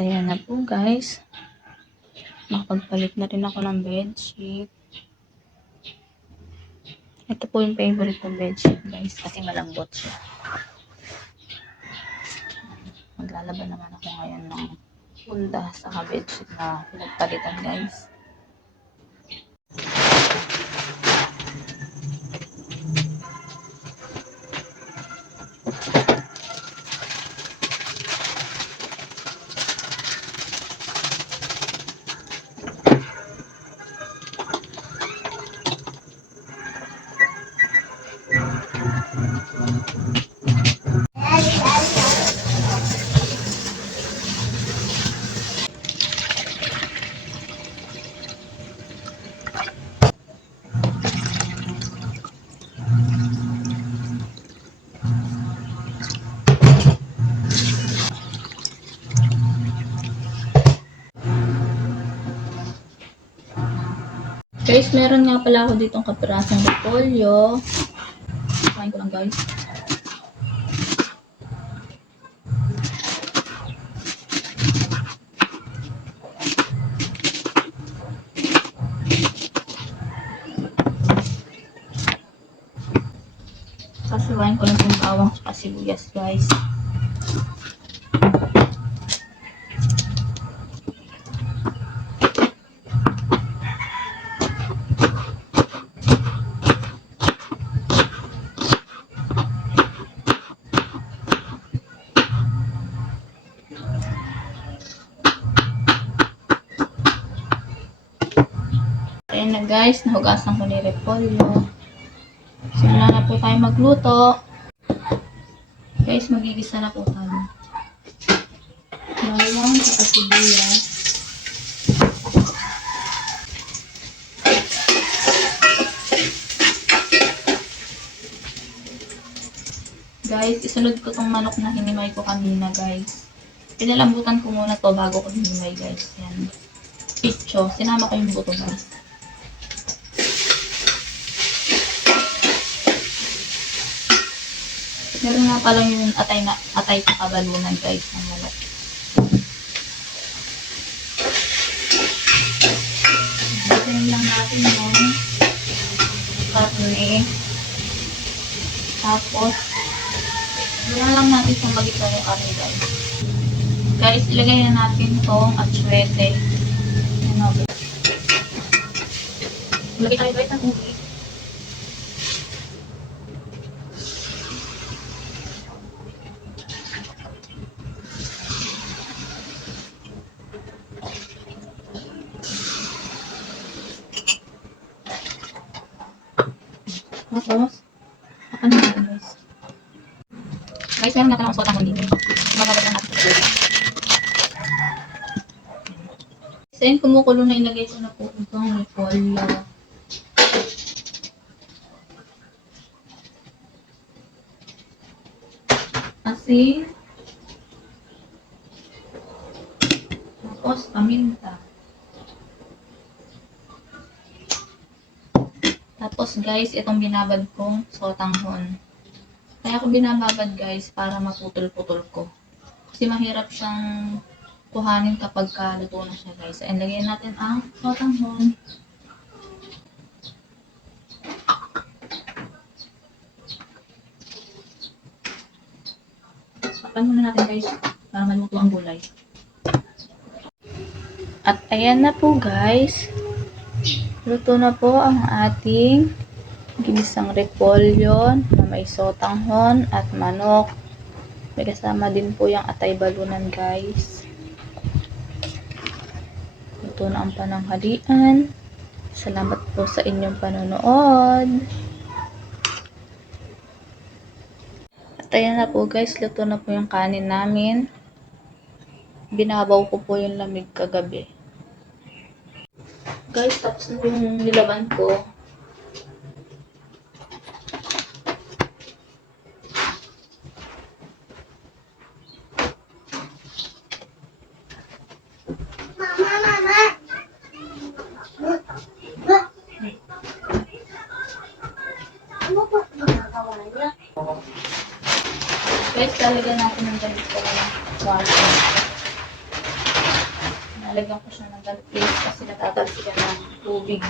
Ayan na po guys. Nakapagpalit na rin ako ng bedsheet. Ito po yung favorite kong bedsheet guys kasi malambot siya. Maglalaban naman ako ngayon ng punda sa bedsheet na pinagpalitan guys. Guys, meron nga pala ako ditong kapirasong repolyo. Kain ko lang guys. Sasiwain ko lang yung bawang at sibuyas guys. Ayan na guys, nahugasan ko ni repolyo. Simula na po tayo magluto. Guys, magigisa na po tayo. Bawang at sibuyas. Guys, isunod ko tong manok na hinimay ko kanina guys. Pinalambutan ko muna to bago ko hinimay guys. Yan. Picho. Sinama ko yung buto guys. Meron nga pala yung atay na atay sa kabalunan guys ng manok. Hintayin lang natin yung karne. Tapos, wala lang natin sa magita yung karne guys. Guys, ilagay na natin tong atsuete. Ano ba? Ilagay tayo guys ng ubi. Tapos, ano natin guys? Guys, meron natin ang usot ang dito. Magagad na natin. So, yun, kumukulo na ilagay ko na po itong repolyo. Asin. Tapos, paminta. Tapos guys, itong binabad kong sotanghon. Kaya ko binababad guys para maputol-putol ko. Kasi mahirap siyang kuhanin kapag kaluto na siya guys. And lagyan natin ang sotanghon. Tapan muna natin guys para maluto ang gulay. At ayan na po guys. Luto na po ang ating ginisang repolyo na may sotanghon at manok. May kasama din po yung atay balunan guys. Luto na ang pananghalian. Salamat po sa inyong panonood. At ayan na po guys, luto na po yung kanin namin. Binabaw ko po yung lamig kagabi. Guys, tapos na yung nilaban ko. Guys, talaga natin ng damit ko na water. legan koşanından bir spasiyat adam sigana bu bin